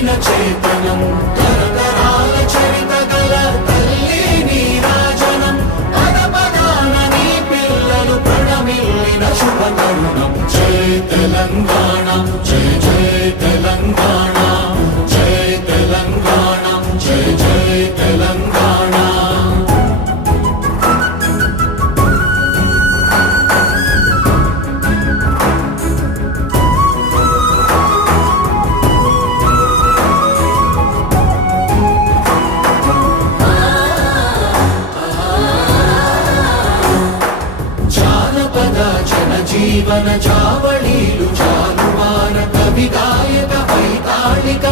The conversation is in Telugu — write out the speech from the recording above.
నిండిన చేతనం తరతరాల చరిత గల తల్లి నీరాజనం పదపదాన నీ పిల్లలు ప్రణమిల్లిన శుభ తరుణం జై తెలంగాణ జై జై తెలంగాణ జై తెలంగాణ జై జై తెలంగాణ జీవన చావళీలు చాలువార కవి గాయక వైతాళిక